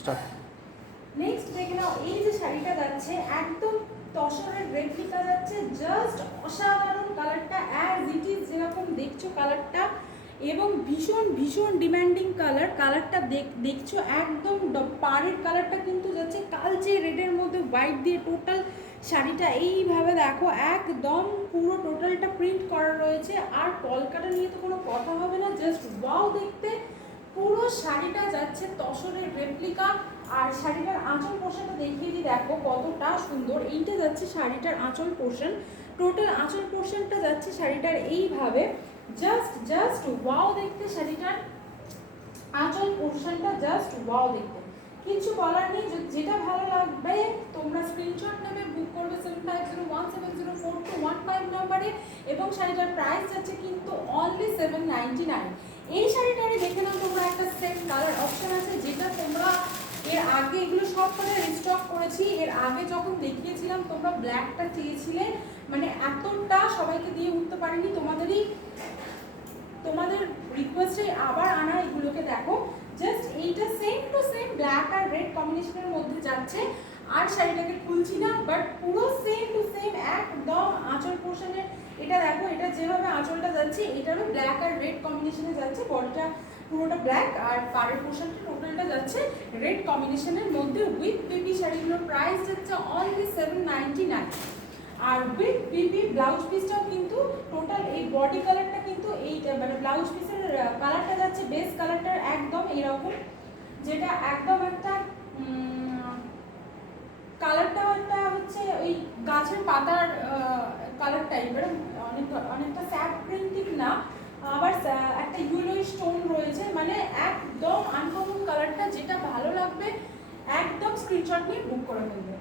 Start. Next দেখে নাও, এই যে শাড়িটা যাচ্ছে একদম তসরের রেপ্লিকা যাচ্ছে, জাস্ট অসাধারণ কালারটা, অ্যাজ ইট ইজ যেরকম দেখছো কালারটা, এবং ভীষণ ভীষণ ডিমান্ডিং কালারটা দেখছো একদম পাড়ের কালারটা কিন্তু যাচ্ছে কালচে রেডের মধ্যে হোয়াইট দিয়ে টোটাল শাড়িটা এইভাবে দেখো একদম পুরো টোটালটা প্রিন্ট করা রয়েছে। আর কলকাটা নিয়ে তো কোনো কথা হবে না, জাস্ট ওয়াও দেখতে। পুরো শাড়িটা যাচ্ছে তসরের রেপ্লিকা। আর শাড়িটার আঁচল পোর্শনটা দেখিয়ে দিই, দেখো কতটা সুন্দর। এইটা যাচ্ছে শাড়িটার আঁচল পোর্শন, টোটাল আঁচল পোর্শনটা যাচ্ছে শাড়িটার এইভাবে, জাস্ট ওয়াও দেখতে। শাড়িটার আঁচল পোর্শনটা জাস্ট ওয়াও দেখতে, কিছু বলার নেই। যেটা ভালো লাগবে তোমরা স্ক্রিনশট নেবে, বুক করবে 7501704215 নম্বরে, এবং শাড়িটার প্রাইস যাচ্ছে কিন্তু অনলি 799। এই শাড়িটারে দেখে নাও তোমরা একটা সেম কালার অপশন আছে, যেটা তোমরা এর আগে এগুলো সব কালার রিস্টক করেছি। এর আগে যখন দেখিয়েছিলাম তোমরা ব্ল্যাকটা চেয়েছিলে, মানে এতটা সবাইকে দিয়ে উঠতে পারিনি, তোমাদের রিকোয়েস্টে আবার আনা এগুলোকে। দেখো জাস্ট এইটা সেম টু সেম ব্ল্যাক আর রেড কম্বিনেশনের মধ্যে যাচ্ছে। আর শাড়িটাকে খুলছি না, বাট পুরো সেম টু সেম একদম আঁচল পোর্শনের। এটা দেখো, এটা যেভাবে আঁচলটা যাচ্ছে এটারও ব্ল্যাক আর রেড কম্বিনেশনে যাচ্ছে, বডিটা পুরোটা ব্ল্যাক আর পাড়ের পোর্শনটা টোটালটা যাচ্ছে রেড কম্বিনেশনের মধ্যে উইথ বিপি। শাড়িগুলোর প্রাইস যাচ্ছে অনলি 799। আর উইথ বিপি ব্লাউজ পিসটাও কিন্তু টোটাল এই বডি কালারটা কিন্তু এইটা, মানে ব্লাউজ পিসের কালারটা যাচ্ছে বেস কালারটা একদম এরকম, যেটা একদম একটা কালারটাও একটা হচ্ছে ওই গাছের পাতার কালার টাইপের, অনেকটা স্যাপ প্রিন্টিং না, আবার একটা ইয়েলোইশ টোন রয়েছে, মানে একদম আনকমন কালারটা। যেটা ভালো লাগবে একদম স্ক্রিনশট নিয়ে বুক করে ফেলবে।